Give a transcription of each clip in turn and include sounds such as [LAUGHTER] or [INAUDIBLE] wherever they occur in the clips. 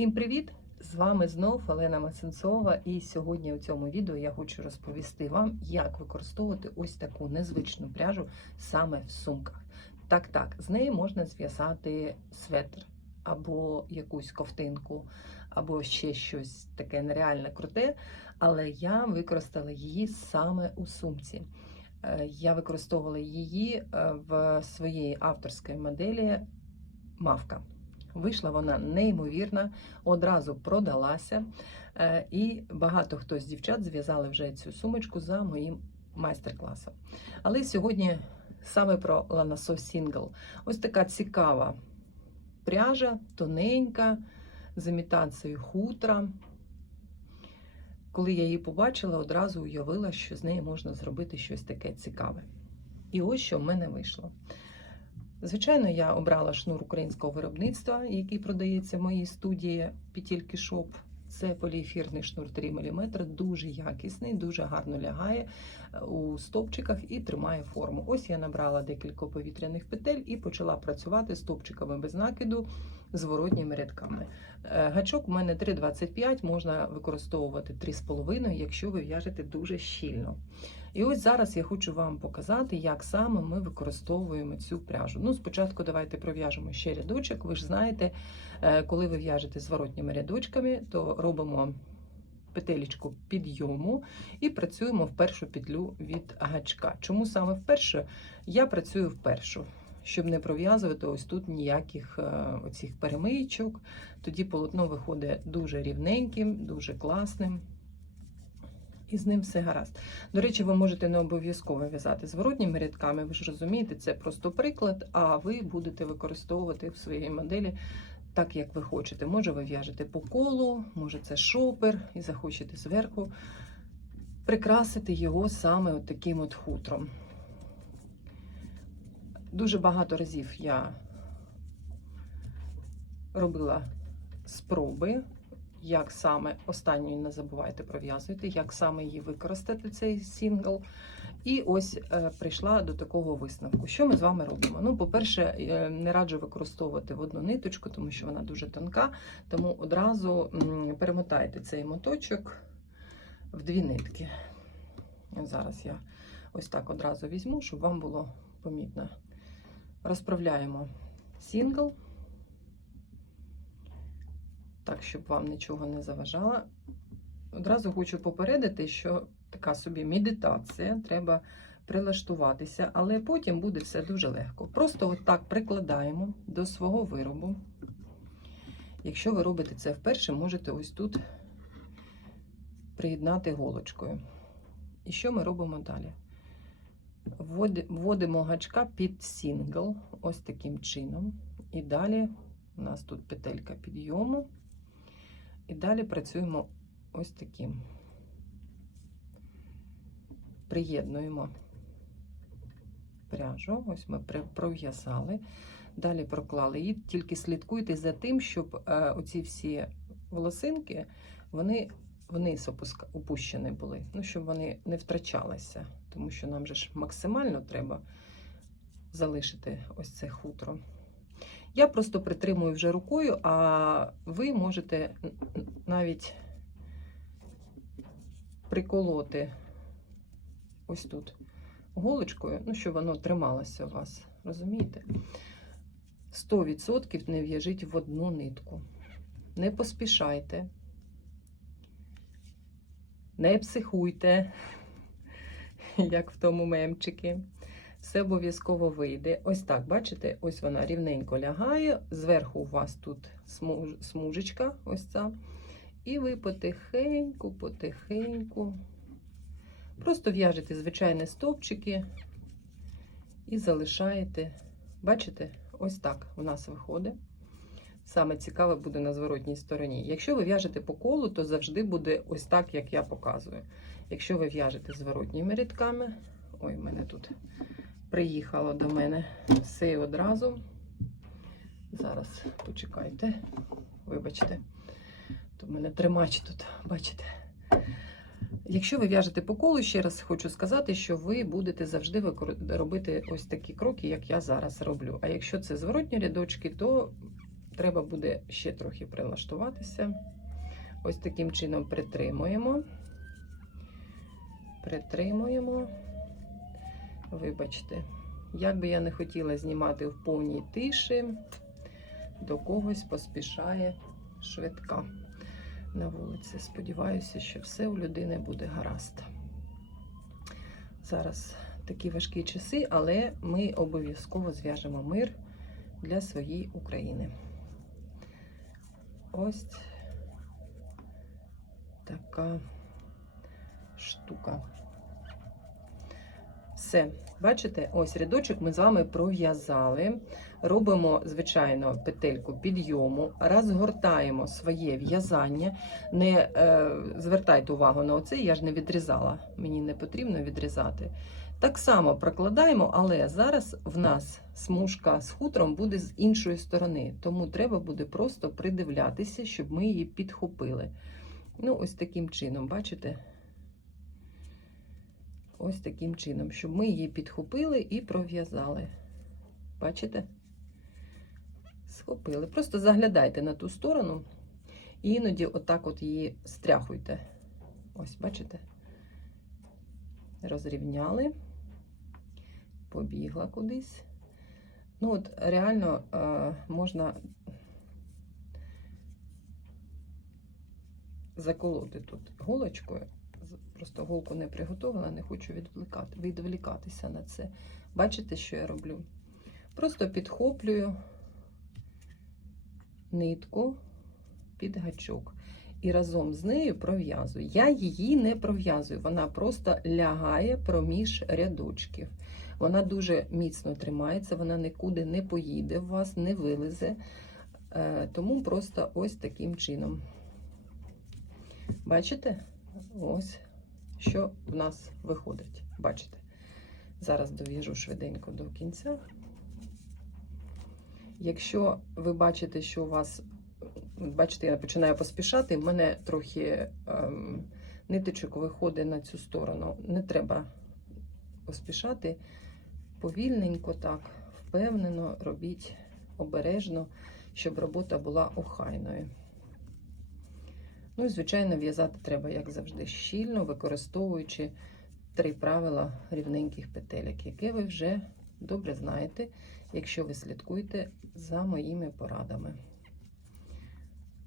Всім привіт! З вами знов Олена Масенцова, і сьогодні у цьому відео я хочу розповісти вам, як використовувати ось таку незвичну пряжу саме в сумках. Так, так, з неї можна зв'язати светр або якусь ковтинку, або ще щось таке нереально круте, але я використала її саме у сумці. Е, Я використовувала її е, в своїй авторській моделі Мавка. Вийшла вона неймовірна, одразу продалася. Е, І багато хто з дівчат зв'язали вже цю сумочку за моїм майстер-класом. Але сьогодні саме про Lanaso Single. Ось така цікава пряжа, тоненька, з імітацією хутра. Коли я її побачила, одразу уявила, що з неї можна зробити щось таке цікаве. І ось що в мене вийшло. Звичайно, я обрала шнур українського виробництва, який продається в моїй студії Пітільки Шоп. Це поліефірний шнур 3 мм, дуже якісний, дуже гарно лягає у стовпчиках і тримає форму. Ось я набрала декілька повітряних петель і почала працювати стовпчиками без накиду зворотніми рядками. Е, Гачок у мене 3,25, можна використовувати 3,5, якщо ви в'яжете дуже щільно. І ось зараз я хочу вам показати, як саме ми використовуємо цю пряжу. Ну, спочатку давайте пров'яжемо ще рядочок. Ви ж знаєте, е, коли ви в'яжете зворотніми рядочками, то робимо петелечку підйому і працюємо в першу петлю від гачка. Чому саме в першу? Я працюю в першу. Щоб не пров'язувати ось тут ніяких е, оцих перемичок, тоді полотно виходить дуже рівненьким, дуже класним і з ним все гаразд. До речі, ви можете не обов'язково в'язати зворотніми рядками, ви ж розумієте, це просто приклад, а ви будете використовувати в своїй моделі так, як ви хочете. Може, ви в'яжете по колу, може це шопер, і захочете зверху прикрасити його саме от таким от хутром. Дуже багато разів я робила спроби як саме останньою не забувайте пров'язуйте, як саме її використати, цей сингл. І ось е, прийшла до такого висновку. Що ми з вами робимо? Ну, по-перше, е, не раджу використовувати в одну ниточку, тому що вона дуже тонка. Тому одразу м, перемотайте цей моточок в дві нитки. Зараз я ось так одразу візьму, щоб вам було помітно. Розправляємо сингл так, щоб вам нічого не заважало. Одразу хочу попередити, що така собі медитація, треба прилаштуватися, але потім буде все дуже легко. Просто от так прикладаємо до свого виробу. Якщо ви робите це вперше, можете ось тут приєднати голочкою. І що ми робимо далі? Вводимо гачка під сингл, ось таким чином. І далі у нас тут петелька підйому. І далі працюємо ось таким. Приєднуємо пряжу, ось ми пров'язали, далі проклали її, тільки слідкуйте за тим, щоб е, оці всі волосинки вони вниз опущені були, ну, щоб вони не втрачалися, тому що нам же ж максимально треба залишити ось це хутро. Я просто притримую вже рукою, а ви можете навіть приколоти ось тут голочкою, ну, щоб воно трималося у вас. Розумієте? 100% не в'яжіть в одну нитку. Не поспішайте, не психуйте, [LAUGHS] як в тому мемчики все обов'язково вийде. Ось так, бачите, ось вона рівненько лягає. Зверху у вас тут смужечка, ось ця. І ви потихеньку, потихеньку. Просто в'яжете звичайні стовпчики і залишаєте. Бачите, ось так у нас виходить. Саме цікаве буде на зворотній стороні. Якщо ви в'яжете по колу, то завжди буде ось так, як я показую. Якщо ви в'яжете зворотніми рядками, ой, в мене тут приїхало до мене все одразу. Зараз почекайте, вибачте, то в мене тримач тут, бачите. Якщо ви в'яжете по колу, ще раз хочу сказати, що ви будете завжди робити ось такі кроки, як я зараз роблю. А якщо це зворотні рядочки, то треба буде ще трохи прилаштуватися. Ось таким чином притримуємо. Притримуємо. Вибачте, як би я не хотіла знімати в повній тиші, до когось поспішає швидка на вулиці. Сподіваюся, що все у людини буде гаразд. Зараз такі важкі часи, але ми обов'язково зв'яжемо мир для своєї України. Ось така штука. Все, бачите, ось рядочок ми з вами пров'язали. Робимо, звичайно, петельку підйому, розгортаємо своє в'язання. Не е, звертайте увагу на оце, я ж не відрізала. Мені не потрібно відрізати. Так само прокладаємо, але зараз в нас смужка з хутром буде з іншої сторони, тому треба буде просто придивлятися, щоб ми її підхопили. Ну, ось таким чином, бачите? Ось таким чином, щоб ми її підхопили і пров'язали. Бачите? Схопили. Просто заглядайте на ту сторону і іноді отак от її стряхуйте. Ось, бачите? Розрівняли, побігла кудись. Ну, от реально е, можна заколоти тут голочкою. Просто голку не приготувала, не хочу відволікатися на це. Бачите, що я роблю? Просто підхоплюю нитку під гачок і разом з нею пров'язую. Я її не пров'язую, вона просто лягає проміж рядочків. Вона дуже міцно тримається, вона нікуди не поїде в вас, не вилезе. Е, Тому просто ось таким чином. Бачите? Ось що в нас виходить. Бачите? Зараз дов'яжу швиденько до кінця. Якщо ви бачите, що у вас, бачите, я починаю поспішати, в мене трохи ем, ниточок виходить на цю сторону. Не треба поспішати. Повільненько так, впевнено робіть обережно, щоб робота була охайною. Ну і, звичайно, в'язати треба, як завжди, щільно, використовуючи три правила рівненьких петелек, які ви вже добре знаєте, якщо ви слідкуєте за моїми порадами.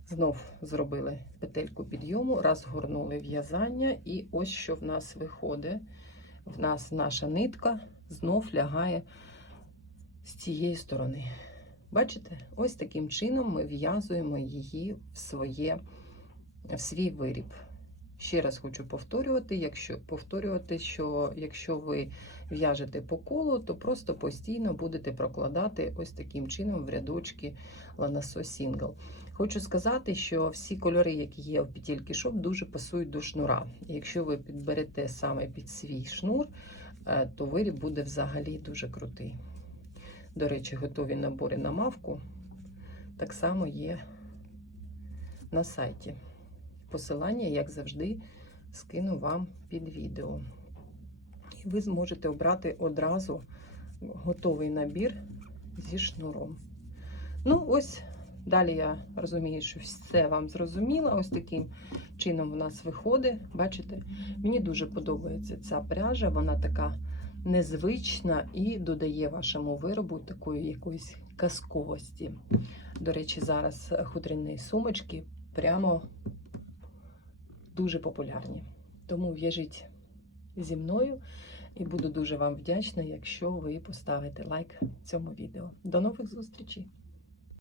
Знов зробили петельку підйому, розгорнули в'язання, і ось що в нас виходить. В нас наша нитка знов лягає з цієї сторони. Бачите, ось таким чином ми в'язуємо її в своє в свій виріб. Ще раз хочу повторювати, якщо повторювати, що якщо ви в'яжете по колу, то просто постійно будете прокладати ось таким чином в рядочки Ланасо Сінгл. Хочу сказати, що всі кольори, які є в петельки шоп, дуже пасують до шнура. І Якщо ви підберете саме під свій шнур, е, то виріб буде взагалі дуже крутий. До речі, готові набори на мавку так само є на сайті. Посилання, як завжди, скину вам під відео. І ви зможете обрати одразу готовий набір зі шнуром. Ну, ось далі я розумію, що все вам зрозуміло. Ось таким чином у нас виходить. Бачите, мені дуже подобається ця пряжа, вона така незвична і додає вашому виробу такої якоїсь казковості. До речі, зараз хутряні сумочки прямо дуже популярні. Тому в'яжіть зі мною і буду дуже вам вдячна, якщо ви поставите лайк цьому відео. До нових зустрічей!